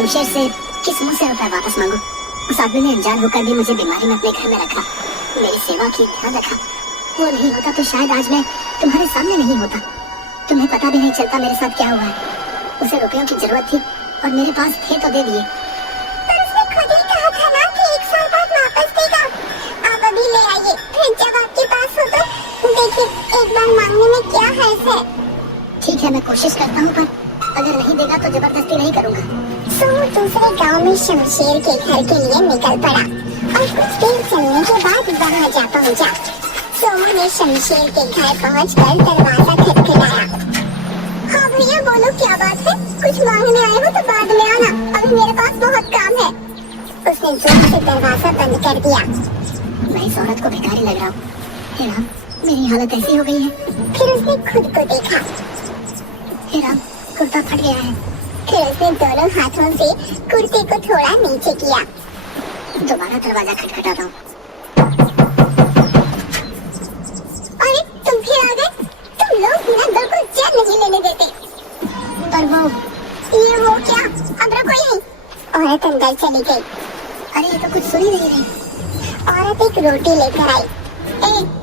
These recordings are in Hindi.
शमशेर से किस मुंह से रुपए वापस मांगू? उस आदमी ने अनजान होकर भी मुझे बीमारी में अपने घर में रखा, मेरी सेवा की, ध्यान रखा। वो नहीं होता तो शायद आज मैं तुम्हारे सामने नहीं होता। तुम्हें पता भी नहीं चलता मेरे साथ क्या हुआ है। उसे रुपयों की जरूरत थी और मेरे पास थे तो दे दिए। पर उसने खुद ही कहा था ना कि 1 साल बाद वापस देगा। आप अभी ले आइए, फिर जब आपके पास हो तो देखिए एक बार मांगने में क्या हर्ज है। ठीक है, मैं कोशिश करता हूँ, पर अगर नहीं देगा तो जबरदस्ती नहीं करूँगा। सोमू दूसरे गांव में शमशेर के घर के लिए निकल पड़ा और कुछ देर चलने के बाद वहां जा पहुंचा। सोमू ने शमशेर के घर पहुंचकर दरवाजा खटखटाया। हाँ भैया बोलो, क्या बात है? कुछ मांगने आए हो तो बाद में आना, अभी मेरे पास बहुत काम है। उसने जोर से दरवाजा बंद कर दिया। मैं इस औरत को भिखारी लग रहा हूँ। हे राम, मेरी हालत ऐसी हो गई है। फिर उसने खुद को देखा। हे राम, कुर्ता फट गया है। फिर उसने दोनों हाथों से कुर्ते को थोड़ा नीचे किया। दोबारा दरवाजा खटखटाता हूँ। अरे तुम फिर आ गए? तुम लोग बिना दर को चैन नहीं लेने देते। पर वो क्या? अब रुको यहीं। औरत अंदर चली गई। अरे ये तो कुछ सुन ही नहीं रही। औरत एक रोटी लेकर आई।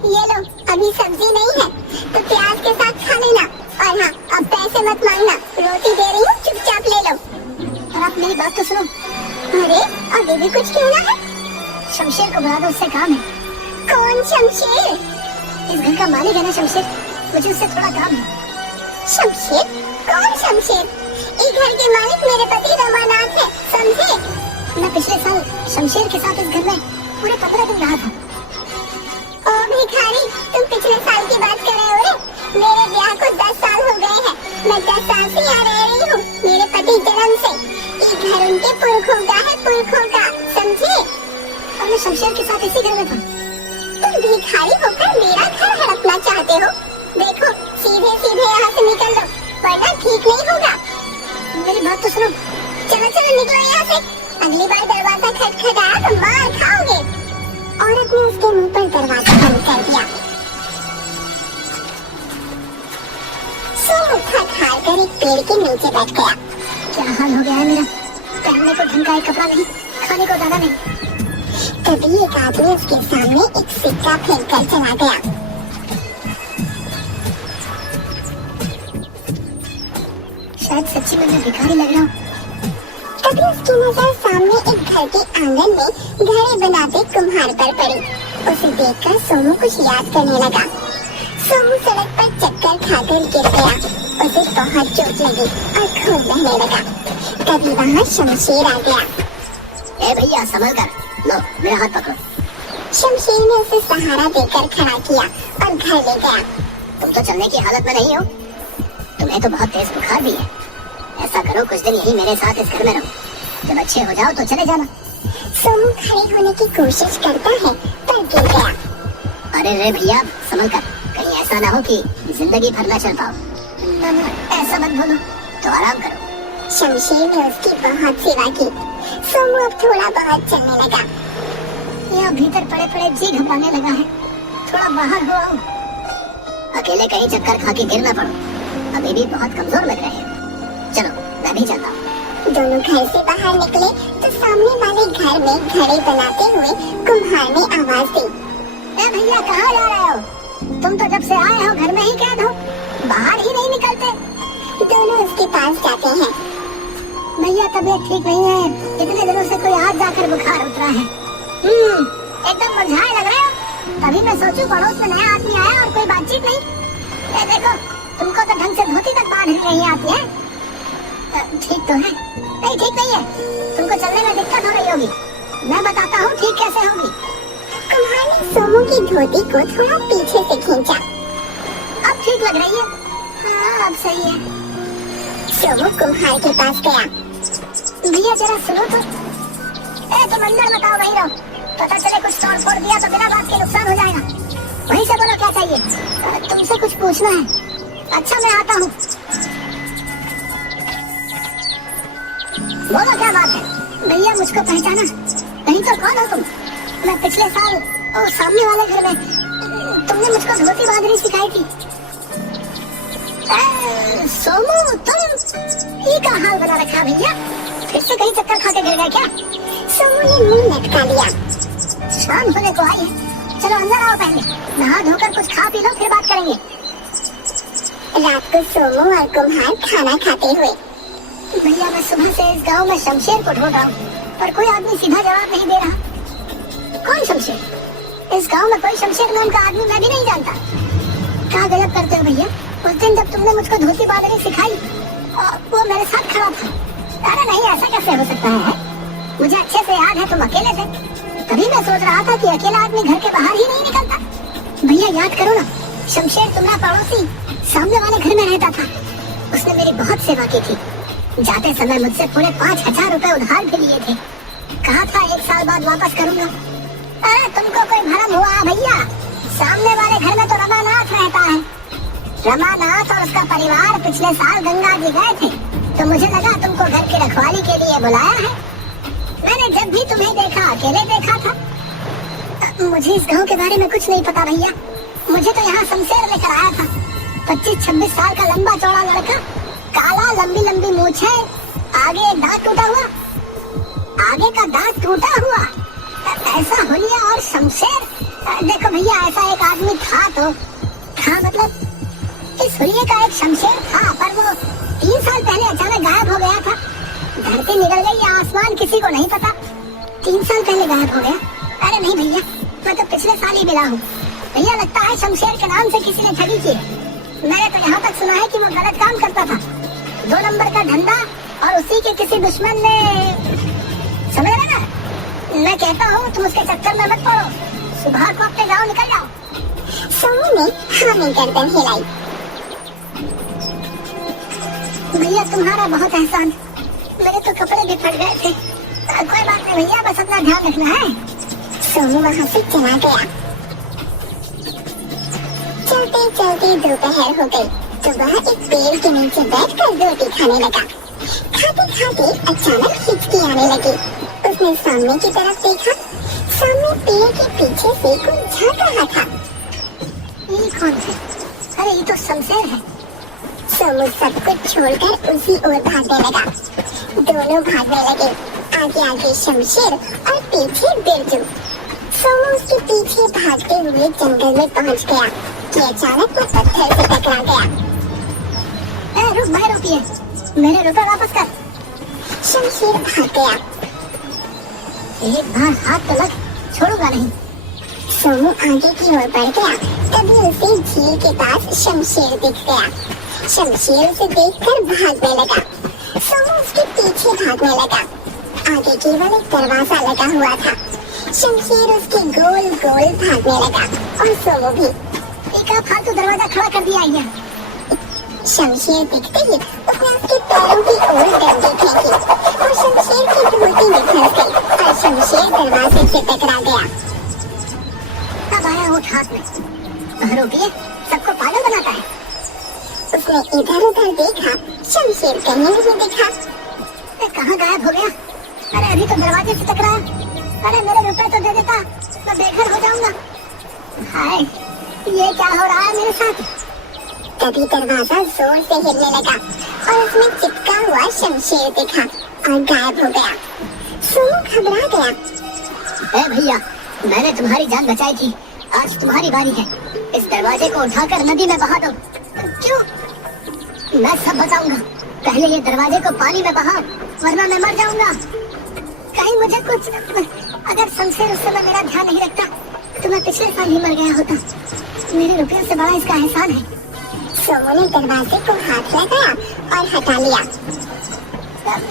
ये लो, अभी सब्जी नहीं है तो प्याज के साथ खा लेना। और हाँ, अब पैसे मत मांगना, रोटी दे रही हूँ, चुपचाप ले लो। और आप मेरी बात तो सुनो। अरे अभी भी कुछ कहना है? शमशेर को बुला दो, उससे काम है। कौन शमशेर? इस घर का मालिक है ना शमशेर, मुझे उससे थोड़ा काम है। शमशेर? कौन शमशेर? इस घर के मालिक मेरे पति रमानाथ है, समझे? मैं पिछले साल शमशेर के साथ इस घर में पूरे 15 दिन रहा था। ओ भिखारी, तुम पिछले साल की बात कर रहे हो? मेरे ब्याह को 10 साल हो गए हैं। मैं 10 साल से यहाँ रह रही हूँ, मेरे पति जन्म से। ये घर उनके पुरखों का है, पुरखों का, समझे? और मैं शमशेर के साथ इसी घर में था। तुम भिखारी होकर मेरा घर हड़पना चाहते हो? देखो, सीधे सीधे यहाँ से निकल लो, वरना ठीक नहीं होगा। मेरी बात तो सुनो। चलो चलो निकलो यहाँ से। अगली बार दरवाजा खटखटाया तो मार खाओगे। औरत ने उसके मुंह पर दरवाजा बंद कर दिया। सोमू थक हार कर एक पेड़ के नीचे बैठ गया। क्या हाल हो गया है मेरा? पहनने को ढंग का एक कपड़ा नहीं, खाने को दाना नहीं। तभी एक आदमी उसके सामने एक सिक्का फेंक कर चला गया। शायद सच्ची में मैं भिखारी लग रहा हूँ। तभी उसकी नजर सामने एक घर के आंगन में घड़े बनाते कुम्हार पर पड़ी। उसे देखकर सोमू कुछ याद करने लगा। सोमू सड़क पर चक्कर खाकर गिर गया। उसे बहुत चोट लगी और खून बहने लगा। तभी वहाँ शमशेर आ गया। ए भैया, संभल कर, लो मेरा हाथ पकड़ो। शमशेर ने उसे सहारा देकर खड़ा किया और घर ले गया। तुम तो चलने की हालत में नहीं हो, तुम्हें तो बहुत तेज बुखार भी है। ऐसा करो, कुछ दिन यही मेरे साथ इस घर में रहो, जब अच्छे हो जाओ तो चले जाना। सोमू खड़े होने की कोशिश करता है पर गिर गया। अरे रे भैया, संभल कर, कहीं ऐसा ना हो कि जिंदगी भर न चल पाओ। ना ना, ऐसा मत बोलो, तो आराम करो। शमशेर ने उसकी बहुत सेवा की। सोमू अब थोड़ा बहुत चलने लगा। यहाँ भीतर पड़े पड़े जी घबराने लगा है, थोड़ा बाहर हो आओ। अकेले कहीं चक्कर खा के गिर ना पड़ो, अभी भी बहुत कमजोर लग रहे हैं। चलो मैं भी चलता हूँ। दोनों घर से बाहर निकले तो सामने वाले घर में घड़े बनाते हुए कुम्हार ने आवाज दी। ए भैया, कहाँ जा रहे हो? तुम तो जब से आए हो घर में ही कैद हो, बाहर ही नहीं निकलते। दोनों उसके पास जाते हैं। भैया तबीयत ठीक नहीं है, इतने दिनों से कोई आज जाकर बुखार उतरा है। एकदम मुरझाए लग रहे हो। तभी मैं सोचूं पड़ोस में नया आदमी आया और कोई बातचीत नहीं। ये देखो, तुमको तो ढंग से धोती तक बांधनी नहीं आती है। ठीक तो है? नहीं ठीक नहीं है, तुमको चलने में दिक्कत हो रही होगी। मैं बताता हूँ ठीक कैसे होगी। कुम्हार ने सोमू की धोती को थोड़ा पीछे से खींचा। अब ठीक लग रही है? हाँ, अब सही है। सोमू कुम्हार के पास गया। भैया जरा सुनो तो। तुम अंदर बताओ, वही रहो, पता चले कुछ तोड़ फोड़ दिया तो बिना बात के नुकसान हो जाएगा। वहीं से बोलो क्या चाहिए। तुमसे कुछ पूछना है। अच्छा मैं आता हूँ। बोलो क्या बात है? भैया मुझको पहचाना? नहीं तो कौन हो तुम? मैं पिछले साल और सामने वाले घर में तुमने मुझको धोती बांधनी सिखाई थी। सोमू, तुम ये क्या हाल बना रखा भैया? फिर से कहीं चक्कर खा के गिर गए क्या? सोमू ने मुंह लटका लिया। शाम होने को आई है, चलो अंदर आओ, पहले नहा धोकर कुछ खा पी लो, फिर बात करेंगे। रात को सोमू और कुम्हार खाना खाते हुए। भैया मैं सुबह से इस गांव में शमशेर को ढूंढ रहा हूँ, पर कोई आदमी सीधा जवाब नहीं दे रहा। कौन शमशेर? इस गांव में कोई शमशेर नाम का आदमी मैं भी नहीं जानता। क्या गजब करते हो भैया, उस दिन जब तुमने मुझको धोती बांधनी सिखाई वो मेरे साथ खड़ा था। अरे नहीं, ऐसा कैसे हो सकता है? मुझे अच्छे से याद है तुम अकेले थे, तभी मैं सोच रहा था कि अकेला आदमी घर के बाहर ही नहीं निकलता। भैया याद करो ना, शमशेर तुम्हारा पड़ोसी सामने वाले घर में रहता था। उसने मेरी बहुत सेवा की थी, जाते समय मुझसे पूरे 5,000 रुपए उधार भी लिए थे। कहा था 1 साल बाद वापस करूंगा। अरे तुमको कोई भ्रम हुआ भैया, सामने वाले घर में तो रमानाथ रहता है। रमानाथ और उसका परिवार पिछले साल गंगा जी गए थे, तो मुझे लगा तुमको घर की रखवाली के लिए बुलाया है। मैंने जब भी तुम्हें देखा अकेले देखा था। मुझे इस गांव के बारे में कुछ नहीं पता भैया, मुझे तो यहाँ शमशेर लेकर आया था। 25-26 साल का लंबा चौड़ा लड़का, काला, लंबी लंबी मूछे, आगे एक दांत टूटा हुआ, आगे का दांत टूटा हुआ, ऐसा हुलिया और शमशेर। देखो भैया, ऐसा एक आदमी था तो था, मतलब इस हुलिये का एक शमशेर था, पर वो 3 साल पहले अचानक गायब हो गया था। धरती निकल गई या आसमान किसी को नहीं पता, 3 साल पहले गायब हो गया। अरे नहीं भैया, मैं तो पिछले साल ही मिला हूँ। भैया लगता है शमशेर के नाम से किसी ने ठगी की है। मैंने तो यहाँ तक सुना है कि वो गलत काम करता था, 2 नंबर का धंधा, और उसी के किसी दुश्मन ने, समझ रहे ना? मैं कहता हूँ तुम उसके चक्कर में मत पड़ो, सुबह को अपने गाँव निकल जाओ। सोमू ने हाँ में गर्दन हिलाई। भैया तुम्हारा बहुत एहसान, मेरे तो कपड़े भी फट गए थे। कोई बात नहीं भैया, बस अपना ध्यान रखना है। सोमू वहाँ से चला गया। चलते चलते दोपहर हो गई तो वह एक पेड़ के नीचे बैठकर रोटी खाने लगा। खाते खाते अचानक हिचकी आने लगी। उसने सामने की तरफ देखा, सामने पेड़ के पीछे से कोई झांक रहा था। ये कौन है? अरे ये तो शमशेर है। सोमू सब कुछ छोड़कर उसी ओर भागने लगा। दोनों भागने लगे, आगे आगे शमशेर और पीछे बिरजू। सोमू उसके पीछे भागते हुए जंगल में पहुंच गया कि अचानक वो पत्थर से टकरा गया। रुक भाई, रुकिए, मेरे रुपए वापस कर। शमशेर भाग गया। एक बार हाथ तो लग, छोड़ूंगा नहीं। सोमू आगे की ओर बढ़ गया, तभी उसे झील के पास शमशेर दिख गया। शमशेर उसे देखकर भागने लगा। सोमू उसके पीछे भागने लगा। आगे केवल एक दरवाजा लगा हुआ था। शमशेर उसके गोल गोल भागने लगा और सोमू भी। एक फालतू दरवाजा खड़ा कर दिया है। शमशेर दिखते ही उसने उसके पैरों की ओर डंडी फेंकी और शमशेर की धोती में फंस गई और शमशेर दरवाजे से टकरा गया। तब आया वो हाथ में। रुकिए, सबको पागल बनाता है। उसने इधर उधर देखा, शमशेर कहीं नहीं दिखा। कहाँ गायब हो गया? अरे अभी तो दरवाजे से टकराया। अरे मेरे रुपए तो दे देता, मैं बेघर हो जाऊंगा। हाय, ये क्या हो रहा है मेरे साथ? तभी दरवाजा जोर से हिलने लगा और उसमें चिपका हुआ शमशेर दिखा और गायब हो गया। सोमू घबरा गया। ए भैया, मैंने तुम्हारी जान बचाई थी, आज तुम्हारी बारी है। इस दरवाजे को उठाकर नदी में बहा दो। क्यों? मैं सब बताऊंगा। पहले ये दरवाजे को पानी में बहा, वरना मैं मर जाऊंगा। कहीं मुझे कुछ, अगर शमशेर उस समय मेरा ध्यान नहीं रखता तो मैं पिछले साल ही मर गया होता। मेरे रुपयों से बड़ा इसका एहसान है। सोमू ने दरवाजे को हाथ लगाया और हटा लिया।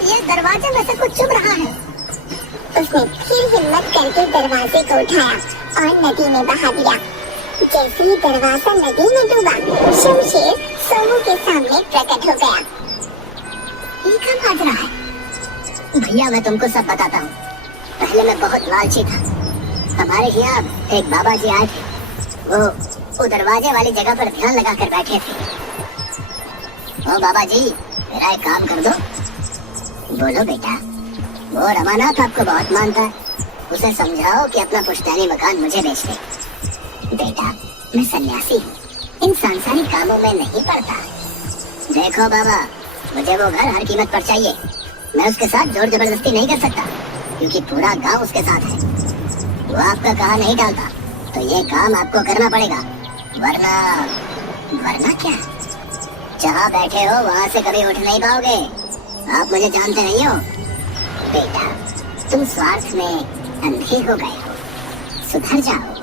ये दरवाजे में से कुछ चुभ रहा है। उसने फिर हिम्मत करके दरवाजे को उठाया और नदी में बहा दिया। जैसे ही दरवाजा नदी में डूबा, शमशेर सोमू के सामने प्रकट हो गया। ये क्या माजरा है? भैया मैं तुमको सब बताता हूँ। पहले मैं बहुत लालची था। हमारे यहाँ एक बाबा जी आए थे, वो दरवाजे वाली जगह पर ध्यान लगा कर बैठे थे। ओ बाबा जी, मेरा एक काम कर दो। बोलो बेटा। वो रमानाथ आपको बहुत मानता है, उसे समझाओ कि अपना पुश्तैनी मकान मुझे बेच दे। बेटा मैं सन्यासी हूँ, इन सांसारिक कामों में नहीं पड़ता। देखो बाबा, मुझे वो घर हर कीमत पर चाहिए, मैं उसके साथ जोर जबरदस्ती नहीं कर सकता, क्योंकि पूरा गांव उसके साथ है। वो आपका कहा नहीं डालता, तो ये काम आपको करना पड़ेगा, वरना वरना क्या? जहाँ बैठे हो वहाँ से कभी उठ नहीं पाओगे। आप मुझे जानते नहीं हो बेटा, तुम स्वार्थ में अंधे हो गए हो, सुधर जाओ।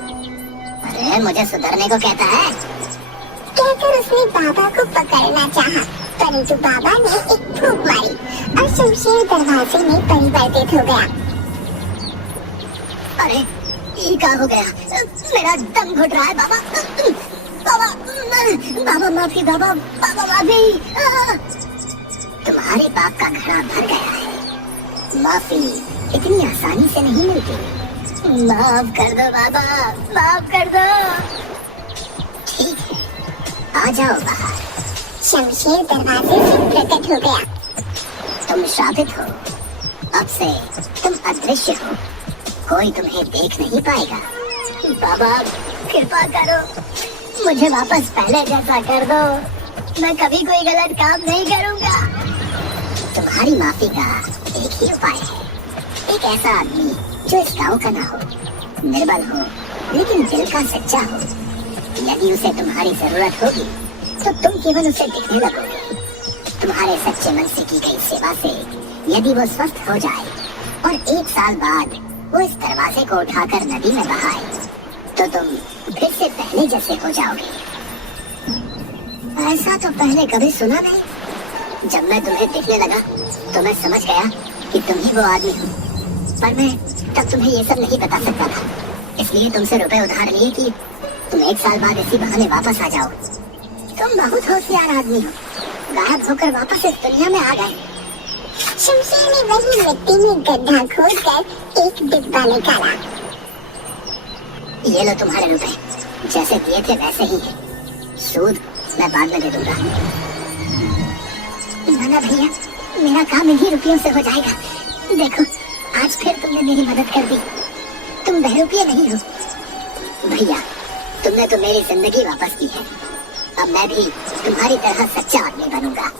अरे मुझे सुधरने को कहता है? कहकर उसने बाबा को पकड़ना चाहा, परंतु बाबा ने एक फूंक मारी और शमशेर दरवाजे में परिवर्तित हो गया। अरे ये क्या हो गया? मेरा दम घुट रहा है बाबा। बाबा बाबा माफी, बाबा बाबा माफी। तुम्हारे पाप का घड़ा भर गया है, माफी इतनी आसानी से नहीं मिलती। माफ कर दो बाबा, माफ कर दो। ठीक है, आ जाओ बाहर। शमशेर दरवाजे से प्रकट हो गया। तुम शापित हो, अब से तुम अदृश्य हो, कोई तुम्हें देख नहीं पाएगा। बाबा कृपा करो, मुझे वापस पहले जैसा कर दो, मैं कभी कोई गलत काम नहीं करूंगा। तुम्हारी माफी का एक ही उपाय है, एक ऐसा आदमी जो इस गांव का ना हो, निर्बल हो लेकिन दिल का सच्चा हो। यदि उसे तुम्हारी जरूरत होगी तो तुम केवल उसे दिखने लगोगे। तुम्हारे सच्चे मन से की गई सेवा से यदि वो स्वस्थ हो जाए और 1 साल बाद वो इस दरवाजे को उठाकर नदी में बहाए, तो तुम फिर से पहले जैसे हो जाओगे। ऐसा तो पहले कभी सुना नहीं। जब मैं तुम्हें दिखने लगा तो मैं समझ गया कि तुम ही वो आदमी हो, पर मैं तब तुम्हें ये सब नहीं बता सकता था। इसलिए तुमसे रुपए उधार लिए कि तुम 1 साल बाद इसी बहाने वापस आ जाओ। तुम बहुत होशियार आदमी हो, गायब होकर वापस इस दुनिया में आ गए। शमशेर ने वही मिट्टी में गड्ढा खोदकर एक डिब्बा निकाला। ये लो तुम्हारे रुपए, जैसे दिए थे वैसे ही है, सूद मैं बाद में दे दूंगा। ना भैया, मेरा काम इन्हीं रुपयों से हो जाएगा। देखो आज फिर तुमने मेरी मदद कर दी, तुम बहरूपिये नहीं हो। भैया तुमने तो मेरी जिंदगी वापस की है, अब मैं भी तुम्हारी तरह सच्चा आदमी बनूंगा।